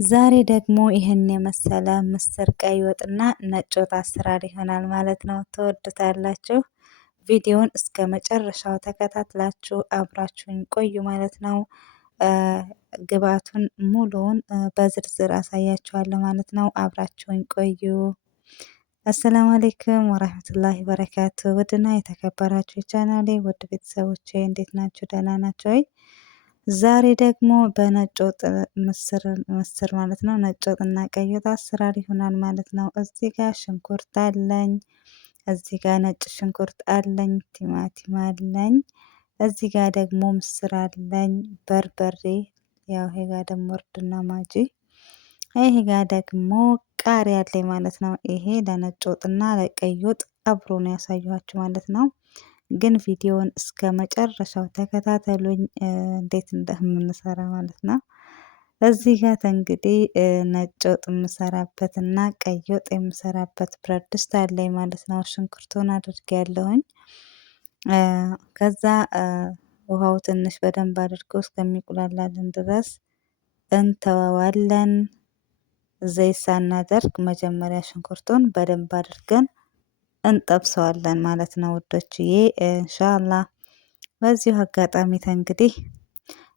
ዛሬ ደግሞ ይህን የመሰለ ምስር ቀይ ወጥና ነጭ ወጥ አሰራር ይሆናል ማለት ነው። ትወዱታላችሁ። ቪዲዮውን እስከ መጨረሻው ተከታትላችሁ አብራችሁኝ ቆዩ ማለት ነው። ግብአቱን ሙሉውን በዝርዝር አሳያችኋለሁ ማለት ነው። አብራችሁኝ ቆዩ። አሰላሙ አሌይኩም ወራህመቱላሂ ወበረካቱ። ውድና የተከበራችሁ የቻናሌ ውድ ቤተሰቦቼ እንዴት ናችሁ? ደህና ናቸው ወይ? ዛሬ ደግሞ በነጭ ወጥ ምስር ማለት ነው። ነጭ ወጥና ቀይ ወጥ አሰራር ይሆናል ማለት ነው። እዚህ ጋር ሽንኩርት አለኝ። እዚህ ጋር ነጭ ሽንኩርት አለኝ። ቲማቲም አለኝ። እዚህ ጋር ደግሞ ምስር አለኝ። በርበሬ ያው ይሄ ጋር ደግሞ እርድና ማጂ፣ ይሄ ጋር ደግሞ ቃሪያ አለኝ ማለት ነው። ይሄ ለነጭ ወጥና ለቀይ ወጥ አብሮ ነው ያሳየኋችሁ ማለት ነው። ግን ቪዲዮውን እስከ መጨረሻው ተከታተሉኝ እንዴት እንደምንሰራ ማለት ነው። እዚህ ጋር እንግዲህ ነጭ ወጥ የምሰራበትና ቀይ ወጥ የምሰራበት ብረት ድስት አለኝ ማለት ነው። ሽንኩርቱን አድርጌያለሁኝ። ከዛ ውሃው ትንሽ በደንብ አድርጎ እስከሚቁላላልን ድረስ እንተወዋለን። ዘይት ሳናደርግ መጀመሪያ ሽንኩርቱን በደንብ አድርገን እንጠብሰዋለን ማለት ነው ውዶችዬ። ኢንሻአላህ በዚሁ አጋጣሚ እንግዲህ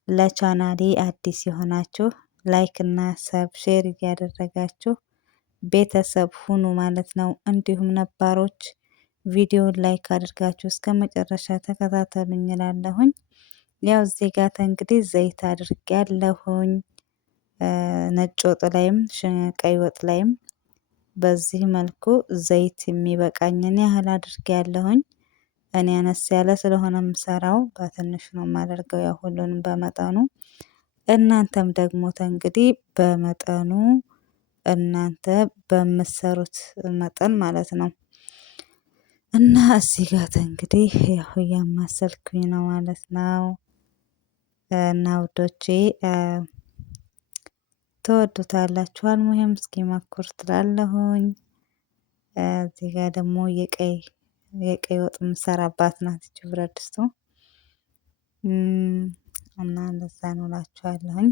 ለቻናሌ አዲስ የሆናችሁ ላይክ እና ሰብ ሼር እያደረጋችሁ ቤተሰብ ሁኑ ማለት ነው። እንዲሁም ነባሮች ቪዲዮን ላይክ አድርጋችሁ እስከ መጨረሻ ተከታተሉኝ እላለሁኝ። ያው እዚህ ጋር እንግዲህ ዘይት አድርጌያለሁኝ። ነጭ ወጥ ላይም ቀይ ወጥ ላይም በዚህ መልኩ ዘይት የሚበቃኝን ያህል አድርጌያለሁኝ። እኔ አነስ ያለ ስለሆነ የምሰራው በትንሽ ነው የማደርገው፣ ያው ሁሉንም በመጠኑ። እናንተም ደግሞ እንግዲህ በመጠኑ እናንተ በምትሰሩት መጠን ማለት ነው። እና እዚህ ጋር እንግዲህ ያው እያማሰልኩኝ ነው ማለት ነው። እና ውዶቼ ትወዱታላችሁ። አልሙሂም እስኪ ሞክሩት ትላለሁኝ። እዚህ ጋር ደግሞ የቀይ ወጥ የምሰራባት ናት እቺ ብረት ድስቱ እና እንደዛ ነው እላችኋለሁኝ።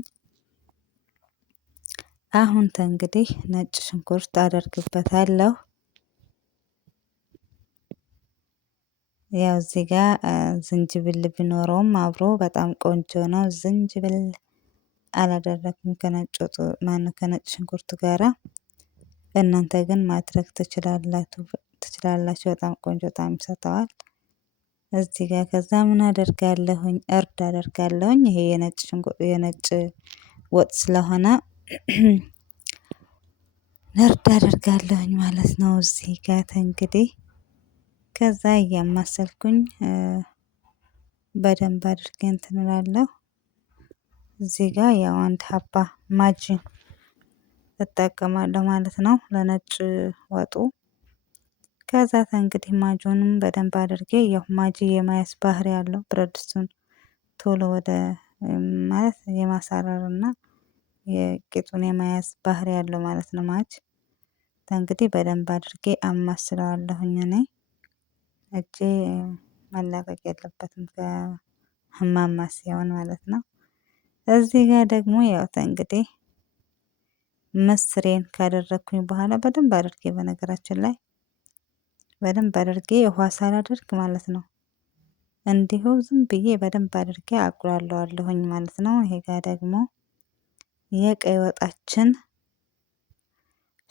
አሁን እንግዲህ ነጭ ሽንኩርት አደርግበታለሁ። ያው እዚህ ጋር ዝንጅብል ቢኖረውም አብሮ በጣም ቆንጆ ነው። ዝንጅብል አላደረኩም ከነጭ ሽንኩርት ጋራ። እናንተ ግን ማድረግ ትችላላችሁ። በጣም ቆንጆ ጣዕም ይሰጠዋል። እዚህ ጋር ከዛ ምን አደርጋለሁኝ? እርድ አደርጋለሁኝ። ይሄ የነጭ ወጥ ስለሆነ እርድ አደርጋለሁኝ ማለት ነው። እዚህ ጋር እንግዲህ ከዛ እያማሰልኩኝ በደንብ አድርጌ እንትን እላለሁ። እዚህ ጋር ያው አንድ ሀባ ማጂ እጠቀማለሁ ማለት ነው ለነጭ ወጡ። ከዛ እንግዲህ ማጁንም በደንብ አድርጌ ያው ማጂ የማያስ ባህሪ ያለው ብረት ድስቱን ቶሎ ወደ ማለት የማሳረርና የቂጡን የመያዝ ባህሪ ያለው ማለት ነው። ማጅ እንግዲህ በደንብ አድርጌ አማስለዋለሁኝ። እኔ እጄ መላቀቅ የለበትም ከማማሰያውን ማለት ነው። እዚህ ጋር ደግሞ ያው እንግዲህ ምስሬን ካደረኩኝ በኋላ በደንብ አድርጌ በነገራችን ላይ በደንብ አድርጌ ውሃ ሳላደርግ ማለት ነው እንዲሁ ዝም ብዬ በደንብ አድርጌ አቁላለዋለሁኝ ማለት ነው። ይሄ ጋር ደግሞ የቀይ ወጣችን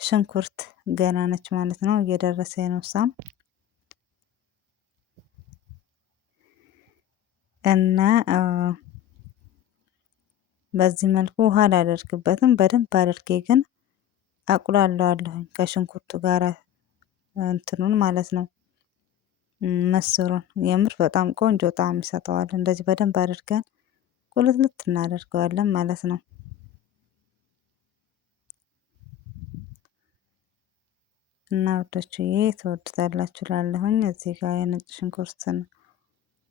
ሽንኩርት ገና ነች ማለት ነው፣ እየደረሰ ነው እሷም። እና በዚህ መልኩ ውሃ አላደርግበትም፣ በደንብ አድርጌ ግን አቁላለዋለሁኝ ከሽንኩርቱ ጋር እንትኑን ማለት ነው። ምስሩን የምር በጣም ቆንጆ ጣዕም ይሰጠዋል። እንደዚህ በደንብ አድርገን ቁልትልት እናደርገዋለን ማለት ነው። እና ወዶችዬ ትወዱታላችሁ እላለሁኝ። እዚህ ጋር የነጭ ሽንኩርትን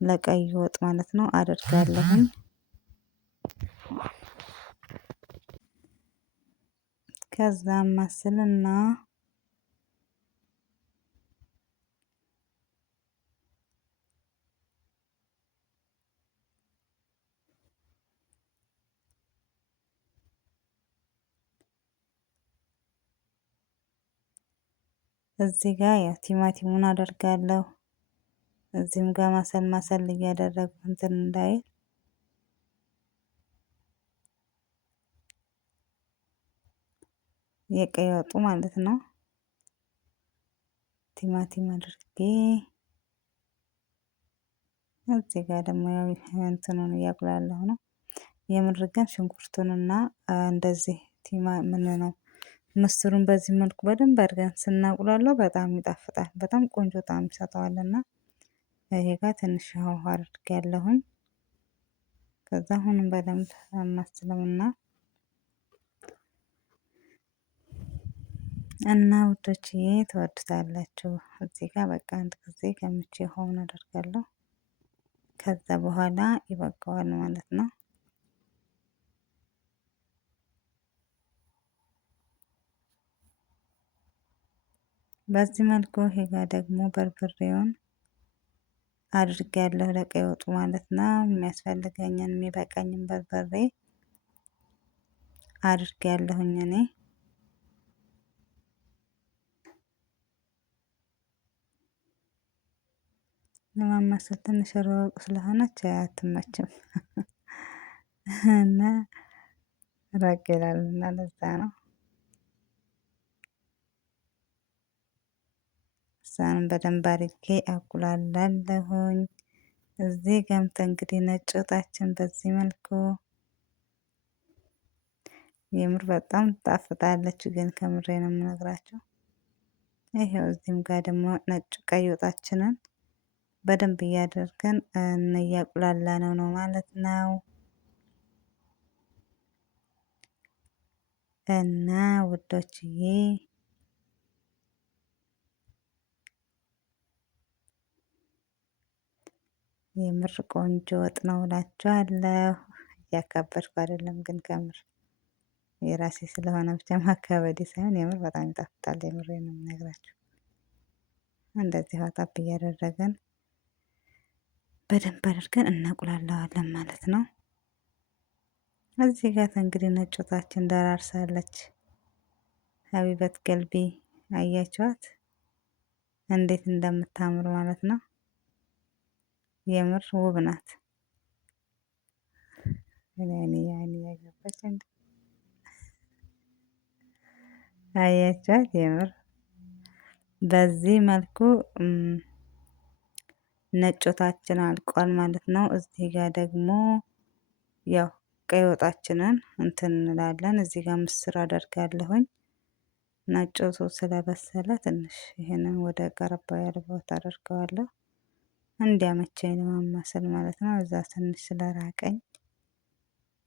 ለቀይ ወጥ ማለት ነው አደርጋለሁኝ። ከዛም ማስልና እዚህ ጋር ያው ቲማቲሙን አደርጋለሁ። እዚህም ጋር ማሰል ማሰል እያደረጉ እንትን እንዳይል የቀይ ወጡ ማለት ነው። ቲማቲም አድርጌ እዚህ ጋር ደግሞ ያው እንትኑን እያቁላለሁ ነው። የምር ግን ሽንኩርቱንና እንደዚህ ምን ነው ምስሩን በዚህ መልኩ በደንብ አድርገን ስናቁላለው በጣም ይጣፍጣል። በጣም ቆንጆ ጣዕም ይሰጠዋልና ይሄ ጋር ትንሽ ውሃ አድርጌያለሁኝ። ከዛ አሁንም በደንብ አማስለውና እና ውዶችዬ ትወዱታላችሁ። እዚህ ጋር በቃ አንድ ጊዜ ገምቼ ውሃውን አደርጋለሁ። ከዛ በኋላ ይበቃዋል ማለት ነው። በዚህ መልኩ ይሄ ጋር ደግሞ በርበሬውን አድርጌያለሁ ለቀይ ወጡ ማለት ነው። የሚያስፈልገኝን የሚበቃኝን በርበሬ አድርጌያለሁኝ እኔ። ለማማሰል ትንሽ ሩቅ ስለሆነች አትመችም እና ራቅ ይላልና ለዛ ነው። እሷንም በደንብ አድርጌ አቁላላለሁኝ። እዚህ ገምተ እንግዲህ ነጭ ወጣችን በዚህ መልኩ የምር በጣም ጣፍጣለች። ግን ከምሬ ነው የምነግራቸው። ይሄው እዚህም ጋር ደግሞ ነጭ ቀይ ወጣችንን በደንብ እያደረግን እያቁላላነው ነው ማለት ነው። እና ውዶችዬ የምር ቆንጆ ወጥ ነው እላችኋለሁ። እያካበድኩ አይደለም ግን ከምር የራሴ ስለሆነ ብቻ ማካበዴ ሳይሆን የምር በጣም ይጣፍጣል። የምሬን ነው የምነግራችሁ። እንደዚህ ዋጣብ እያደረገን በደንብ አድርገን እናቁላለዋለን ማለት ነው። እዚህ ጋር እንግዲህ ነጭ ወጣችን ደራርሳለች። ሀቢበት ገልቢ አያችኋት እንዴት እንደምታምር ማለት ነው። የምር ውብ ናት። እኔ ያገባች እንዴ አያችኋት የምር በዚህ መልኩ ነጭ ወጣችን አልቋል ማለት ነው። እዚህ ጋር ደግሞ ያው ቀይ ወጣችንን እንትን እንላለን። እዚህ ጋር ምስር አደርጋለሁኝ። ነጭ ወጡ ስለበሰለ ትንሽ ይሄንን ወደ ቀረባ ያለ ቦታ አደርገዋለሁ እንዲያመቸኝ ለማማሰል ማለት ነው። እዛ ትንሽ ስለራቀኝ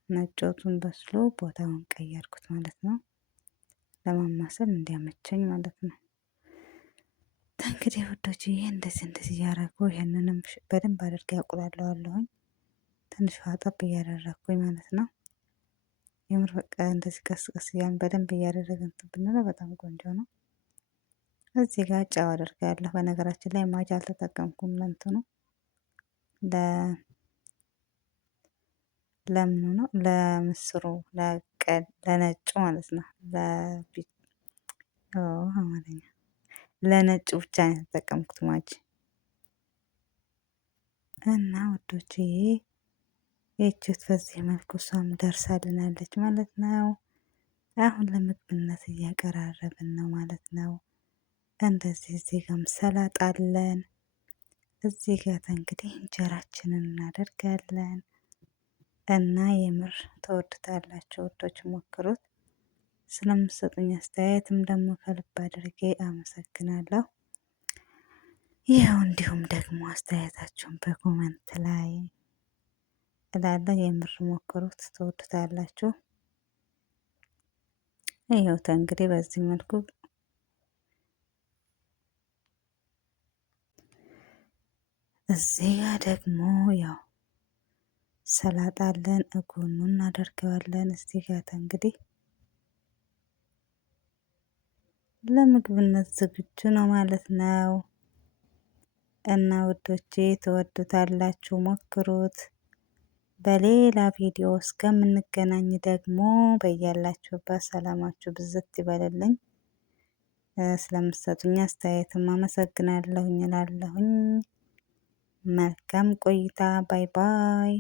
ነጭ ወጡን በስሎ ቦታውን ቀየርኩት ማለት ነው። ለማማሰል እንዲያመቸኝ ማለት ነው። እንግዲህ ውዶችዬ እንደዚህ እያደረጉ ይሄንንም በደንብ አድርጌ አቁላለዋለሁኝ። ትንሽ ዋጠብ እያደረኩኝ ማለት ነው። የምር በቃ እንደዚህ ቀስ ቀስ እያልን በደንብ እያደረግን እንትን ብንለው በጣም ቆንጆ ነው። እዚህ ጋር ጨው አደርጋለሁ። በነገራችን ላይ ማጅ አልተጠቀምኩም ለእንትኑ ለምኑ ነው ለምስሩ ለነጩ ማለት ነው። አማርኛ ለነጩ ብቻ ነው የተጠቀምኩት ማጅ እና ውዶቼ የእችት በዚህ መልኩ እሷም ደርሳልናለች ማለት ነው። አሁን ለምግብነት እያቀራረብን ነው ማለት ነው። እንደዚህ እዚህ ጋርም ሰላጣ አለን። እዚህ ጋር እንግዲህ እንጀራችንን እናደርጋለን እና የምር ተወዱታላችሁ ውዶች፣ ሞክሩት። ስለምትሰጡኝ አስተያየትም ደግሞ ከልብ አድርጌ አመሰግናለሁ። ይኸው እንዲሁም ደግሞ አስተያየታችሁን በኮመንት ላይ እላለሁ። የምር ሞክሩት፣ ተወዱታላችሁ። ይኸው እንግዲህ በዚህ መልኩ እዚህ ጋር ደግሞ ያው ሰላጣ አለን፣ እጎኑ እናደርገዋለን። እዚህ ጋር እንግዲህ ለምግብነት ዝግጁ ነው ማለት ነው። እና ውዶቼ ትወዱታላችሁ፣ ሞክሩት። በሌላ ቪዲዮ እስከምንገናኝ ደግሞ በያላችሁበት ሰላማችሁ ብዝት ይበልልኝ። ስለምትሰጡኝ አስተያየትም አመሰግናለሁኝ እላለሁኝ። መልካም ቆይታ። ባይ ባይ